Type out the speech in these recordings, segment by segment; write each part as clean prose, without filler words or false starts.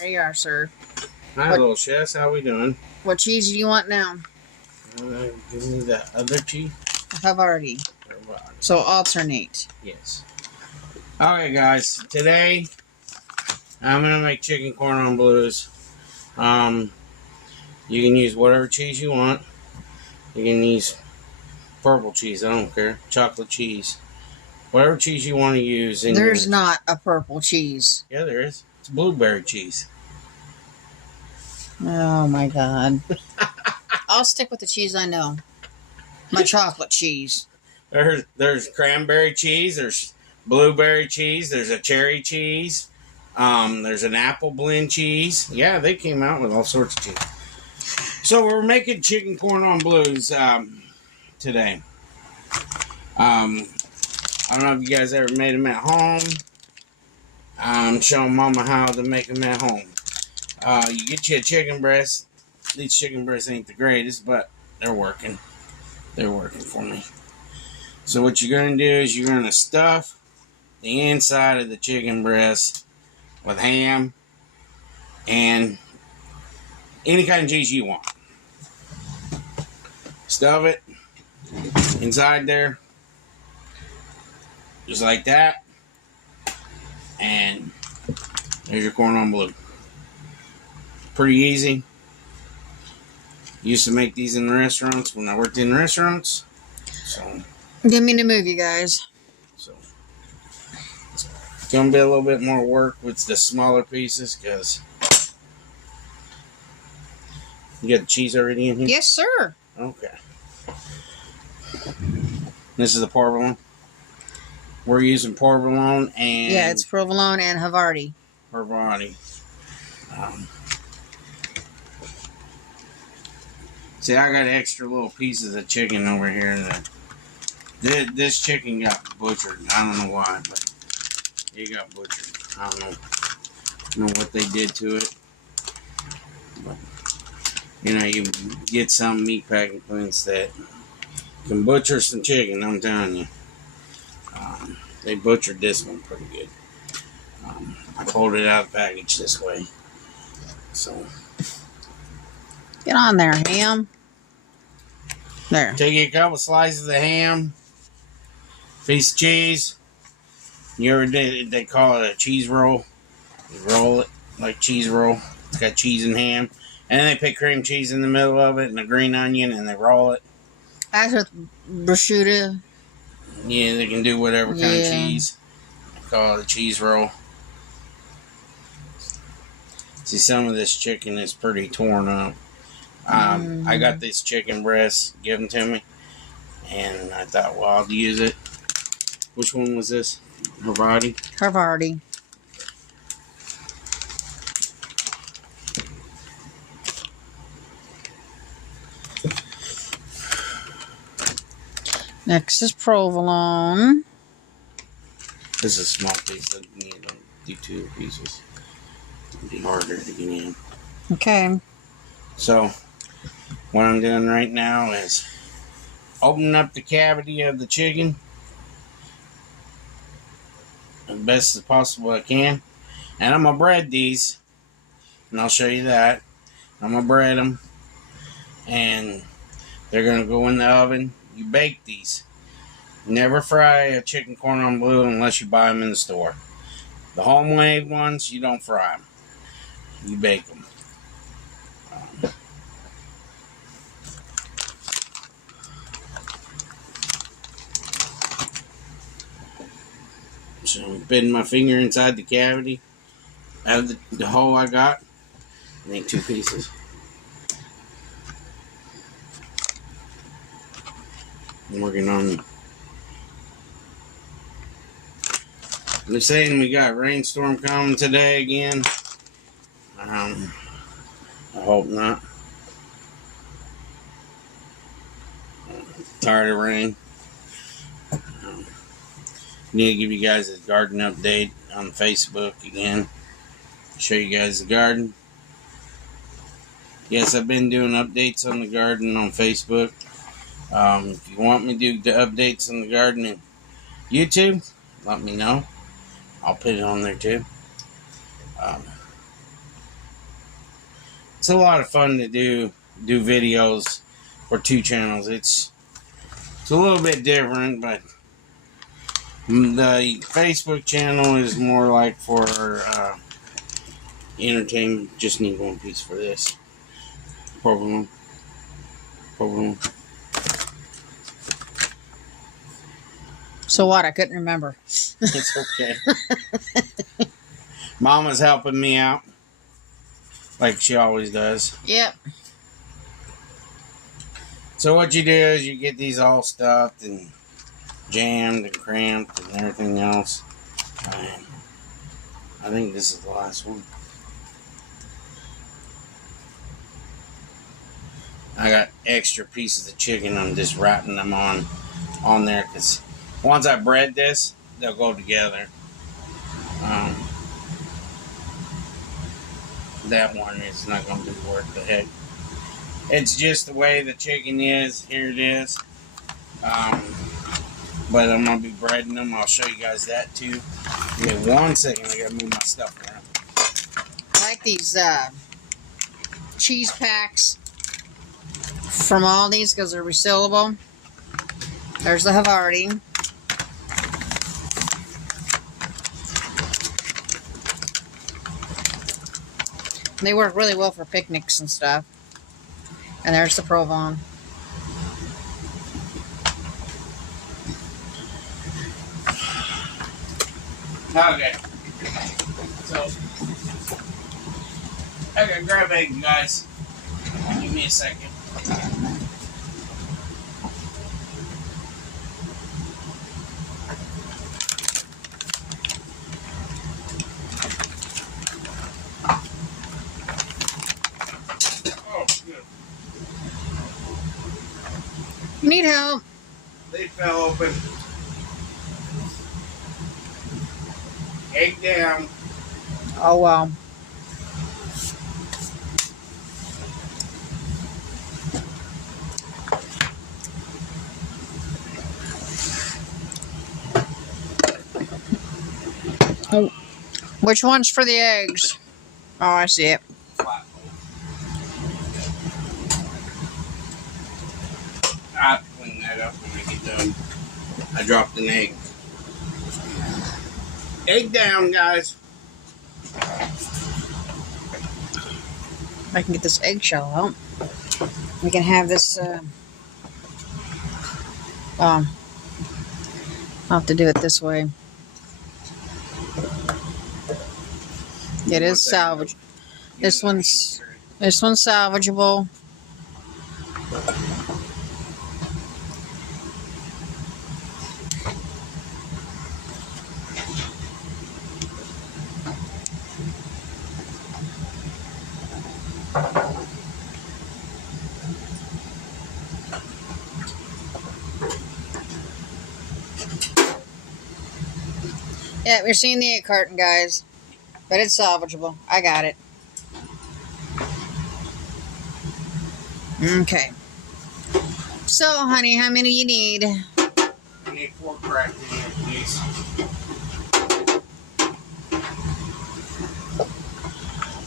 There you are, sir. Hi, little Chess. How we doing? What cheese do you want now? Give me the other cheese. Havarti. So alternate. Yes. Alright, guys. Today, I'm going to make chicken cordon bleus. You can use whatever cheese you want. You can use purple cheese. I don't care. Chocolate cheese. Whatever cheese you want to use. There's not a purple cheese. Yeah, there is. It's blueberry cheese. Oh, my God. I'll stick with the cheese I know. My chocolate cheese. There's cranberry cheese. There's blueberry cheese. There's a cherry cheese. There's an apple blend cheese. Yeah, they came out with all sorts of cheese. So we're making chicken cordon bleus today. I don't know if you guys ever made them at home. I'm showing Mama how to make them at home. You get you a chicken breast. These chicken breasts ain't the greatest, but they're working. They're working for me. So what you're going to do is you're going to stuff the inside of the chicken breast with ham and any kind of cheese you want. Stuff it inside there, just like that, and there's your cordon bleu. Pretty easy. Used to make these in the restaurants when I worked in restaurants. So Give me the movie, guys. So it's gonna be a little bit more work with the smaller pieces because you got the cheese already in here. Yes, sir. Okay. This is the provolone. We're using provolone and yeah, it's provolone and Havarti. Havarti. See, I got extra little pieces of chicken over here that this chicken got butchered. I don't know why, but it got butchered. I don't know what they did to it. But, you know, you get some meat packing plants that can butcher some chicken, I'm telling you. They butchered this one pretty good. I pulled it out of the package this way. So get on there, ham. There. Take a couple slices of ham, piece of cheese. You ever did? They call it a cheese roll. You roll it like cheese roll. It's got cheese and ham, and then they put cream cheese in the middle of it and a green onion, and they roll it. As with prosciutto. Yeah, they can do whatever kind of cheese. They call it a cheese roll. See, some of this chicken is pretty torn up. I got this chicken breast given to me, and I thought, well, I'll use it. Which one was this? Havarti? Havarti. Next is provolone. This is a small piece. I need to do 2 pieces. It'd be harder to get in. Okay. So, what I'm doing right now is opening up the cavity of the chicken as best as possible I can. And I'm going to bread these. And I'll show you that. I'm going to bread them. And they're going to go in the oven. You bake these. Never fry a chicken cordon bleu unless you buy them in the store. The homemade ones, you don't fry them. You bake them. So I'm putting my finger inside the cavity out of the hole I got. I think 2 pieces. I'm working on. They're saying we got rainstorm coming today again. I hope not. Tired of rain. Need to give you guys a garden update on Facebook again. Show you guys the garden. Yes, I've been doing updates on the garden on Facebook. If you want me to do the updates on the garden in YouTube, let me know. I'll put it on there too. it's a lot of fun to do videos for 2 channels. It's a little bit different, but the Facebook channel is more like for entertainment. Just need one piece for this. Problem. So what? I couldn't remember. It's okay. Mama's helping me out, like she always does. Yep. So what you do is you get these all stuffed and jammed and cramped and everything else. And I think this is the last one. I got extra pieces of chicken. I'm just wrapping them on there because once I bread this, they'll go together. That one is not going to be worth the heck. It's just the way the chicken is. Here it is. But I'm going to be breading them. I'll show you guys that too. Give me 1 second. I got to move my stuff around. I like these cheese packs from Aldi's because they're resealable. There's the Havarti. They work really well for picnics and stuff. And there's the Provon. Okay. So, I gotta grab eggs, guys. Give me a second. Oh, good. You need help? They fell open. Egg down. Oh, well. Oh, which one's for the eggs? Oh, I see it. I have to clean that up when I get done. I dropped an egg. Egg down, guys. I can get this eggshell out. We can have this. I'll have to do it this way. It is salvage. This one's salvageable. Yeah, we're seeing the egg carton, guys. But it's salvageable. I got it. Okay. So, honey, how many you need? I need 4 cracked in here, please.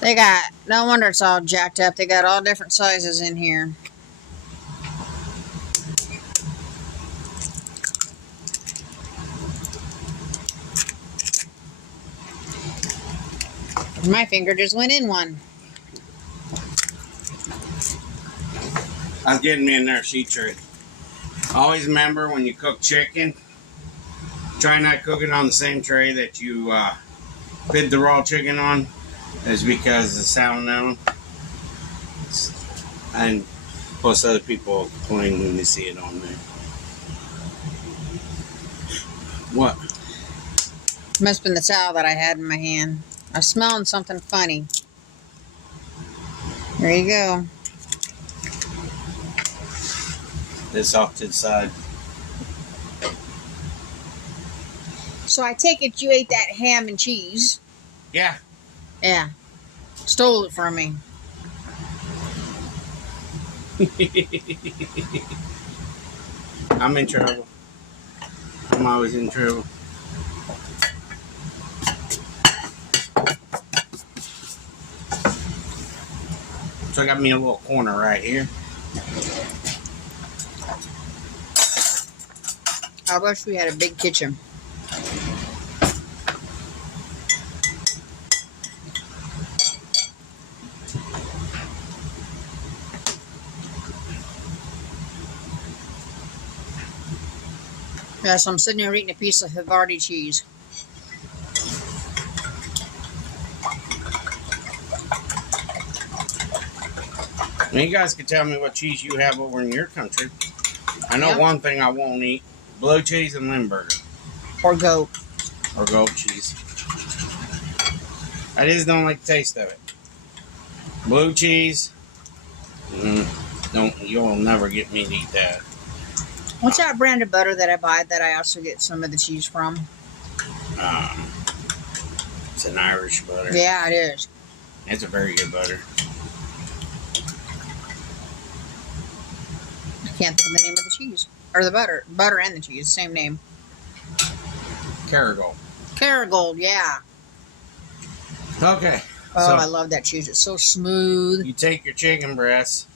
They got, no wonder it's all jacked up. They got all different sizes in here. My finger just went in one. I was getting me in there, sheet tray. Always remember when you cook chicken, try not cooking on the same tray that you did the raw chicken on. Is because the salmonella. And plus other people complain when they see it on there. What? Must have been the towel that I had in my hand. I'm smelling something funny. There you go. This off to the side. So I take it you ate that ham and cheese. Yeah. Yeah. Stole it from me. I'm in trouble. I'm always in trouble. So I got me a little corner right here. I wish we had a big kitchen. Yeah, so I'm sitting here eating a piece of Havarti cheese. Now you guys can tell me what cheese you have over in your country. I know one thing I won't eat. Blue cheese and Limburger. Or goat. Or goat cheese. I just don't like the taste of it. Blue cheese. You'll never get me to eat that. What's that brand of butter that I buy that I also get some of the cheese from? It's an Irish butter. Yeah, it is. It's a very good butter. I can't think of the name of the cheese. Or the butter. Butter and the cheese. Same name. Kerrygold. Kerrygold, yeah. Okay. Oh, so I love that cheese. It's so smooth. you take your chicken breasts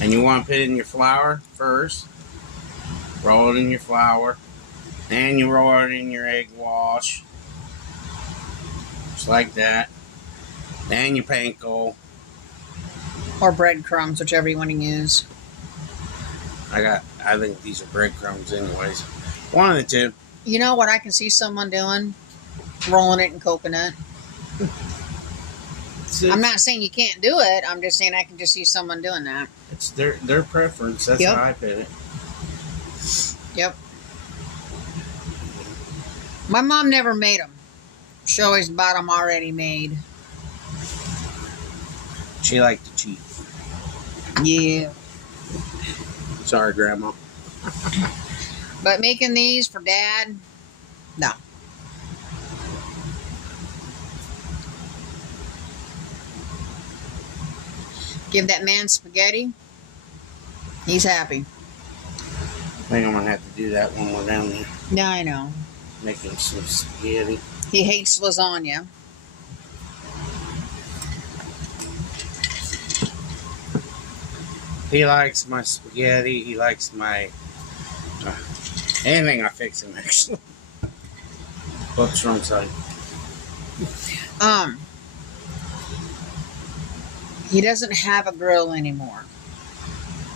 and you want to put it in your flour first. Roll it in your flour. Then you roll it in your egg wash. Just like that. Then you panko. Or breadcrumbs, whichever you want to use. I think these are breadcrumbs anyways. One of the two. You know what I can see someone doing? Rolling it in coconut. I'm not saying you can't do it. I'm just saying I can just see someone doing that. It's their preference. That's how I put it. Yep. My mom never made them. She always bought them already made. She liked to cheat. Yeah. Sorry, Grandma. But making these for Dad, no. Give that man spaghetti, he's happy. I think I'm going to have to do that when we're down there. Yeah, I know. Making some spaghetti. He hates lasagna. He likes my spaghetti. He likes my... anything I fix him, actually. What's wrong side? He doesn't have a grill anymore.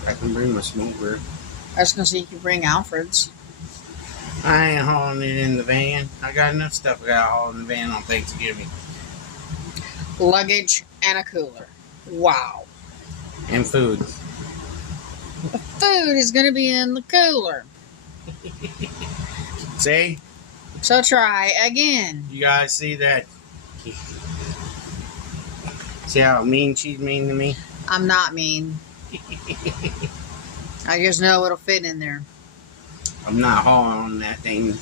I can bring my smoker. I was going to say you could bring Alfred's. I ain't hauling it in the van. I got enough stuff I got to haul in the van on Thanksgiving. Luggage and a cooler. Wow. And food. The food is going to be in the cooler. See? So try again. You guys see that? See how mean she's mean to me? I'm not mean. I just know it'll fit in there. I'm not hauling on that thing.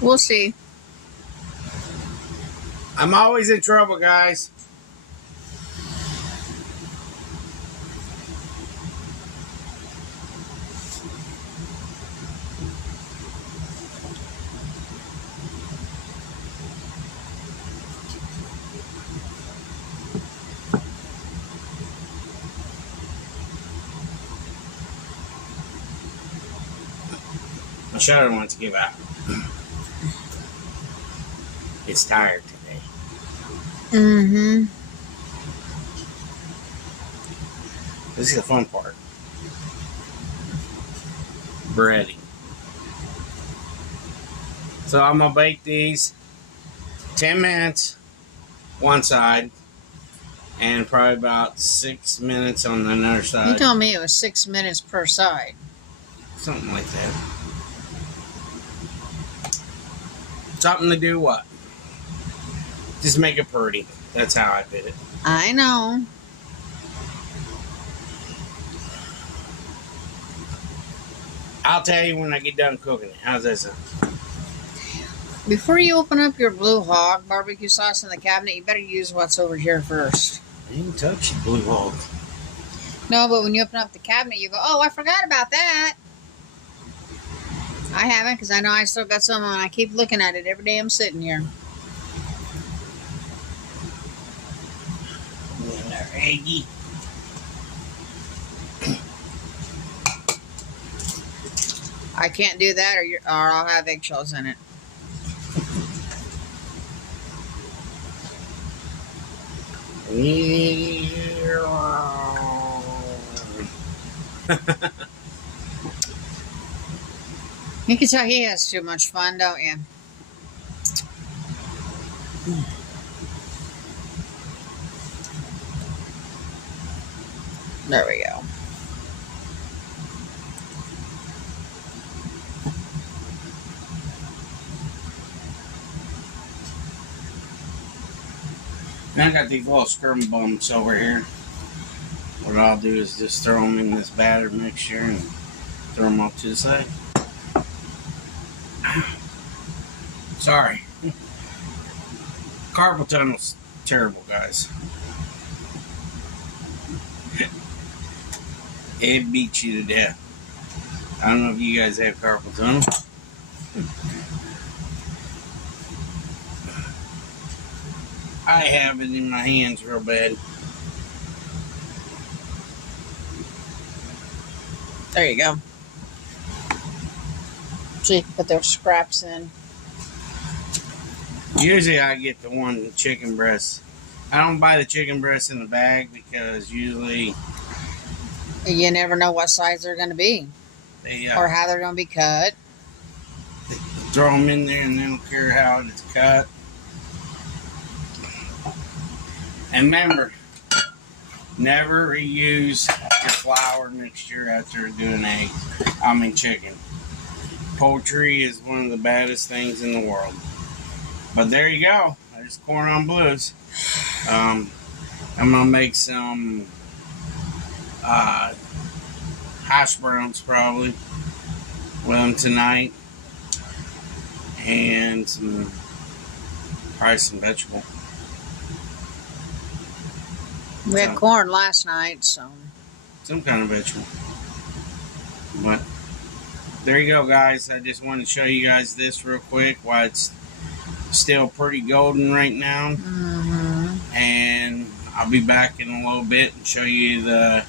We'll see. I'm always in trouble, guys. My shutter wants to give out. It's tired today. Mm-hmm. This is the fun part. Breading. So I'm gonna bake these 10 minutes one side and probably about 6 minutes on the other You side. told me it was 6 minutes per side. Something like that. Something to do what? Just make it pretty. That's how I did it. I know. I'll tell you when I get done cooking it. How's that sound? Before you open up your Blue Hog barbecue sauce in the cabinet, you better use what's over here first. I didn't touch the Blue Hog. No, but when you open up the cabinet, you go, oh, I forgot about that. I haven't, because I know I still got some, and I keep looking at it every day I'm sitting here. eggy. I can't do that, or I'll have eggshells in it. You can tell he has too much fun, don't you? There we go. Now I got these little scrum bumps over here. What I'll do is just throw them in this batter mixture and throw them off to the side. Sorry. Carpal tunnel's terrible, guys. It beats you to death. I don't know if you guys have carpal tunnel. I have it in my hands real bad. There you go. So you can put those scraps in. Usually I get the chicken breast. I don't buy the chicken breast in the bag because usually You never know what size they're going to be they or how they're going to be cut. throw them in there and they don't care how it's cut. And remember, never reuse your flour mixture after doing chicken. Poultry is one of the baddest things in the world. But there you go. There's Cordon Bleus. I'm gonna make some hash browns probably with them tonight, and probably some vegetable. We had corn last night, so. Some kind of vegetable. But there you go, guys. I just wanted to show you guys this real quick while it's still pretty golden right now. Mm-hmm. And I'll be back in a little bit and show you the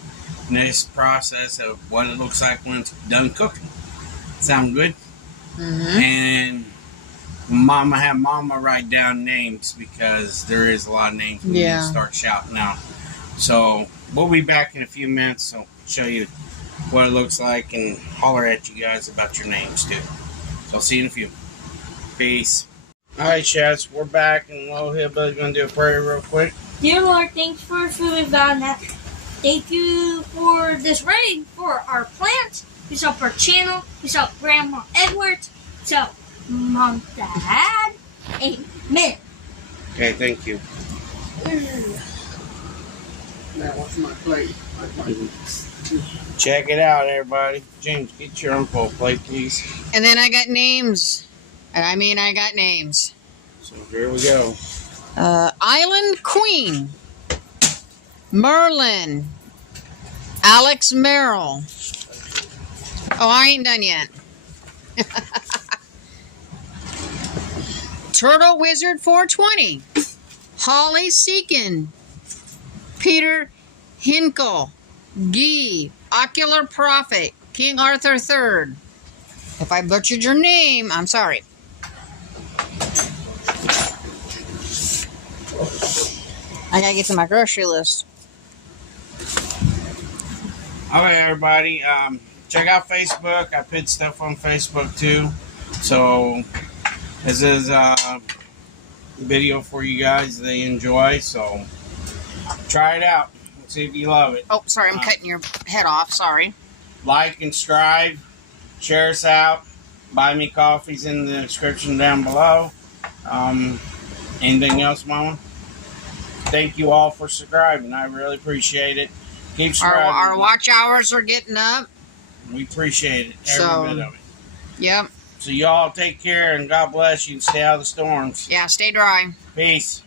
next process of what it looks like when it's done cooking. Sound good? Mm-hmm. And Mama write down names because there is a lot of names we need to start shouting out. So we'll be back in a few minutes. So show you what it looks like and holler at you guys about your names too. So I'll see you in a few. Peace. All right, Chats, we're back, and Little Hillbilly's gonna do a prayer real quick. Dear Lord, thanks for food and thank you for this rain for our plants. Peace out our channel. Peace out Grandma Edwards. Peace out Mom, Dad. Amen. Okay, thank you. Now, what's my plate? Check it out, everybody. James, get your uncle a plate, please. And then I got names. I got names. So here we go. Island Queen. Merlin. Alex Merrill. Oh, I ain't done yet. Turtle Wizard 420. Holly Seekin. Peter Hinkle. Guy. Ocular Prophet. King Arthur III. If I butchered your name, I'm sorry. I gotta get to my grocery list. Okay, everybody. Check out Facebook. I put stuff on Facebook too. So this is a video for you guys they enjoy. So try it out. Let's see if you love it. Oh, sorry, I'm cutting your head off. Sorry. Like and subscribe. Share us out. Buy me coffees in the description down below. Anything else, Mama? Thank you all for subscribing. I really appreciate it. Keep subscribing. Our watch hours are getting up. We appreciate it. Every bit of it. Yep. So y'all take care and God bless you and stay out of the storms. Yeah, stay dry. Peace.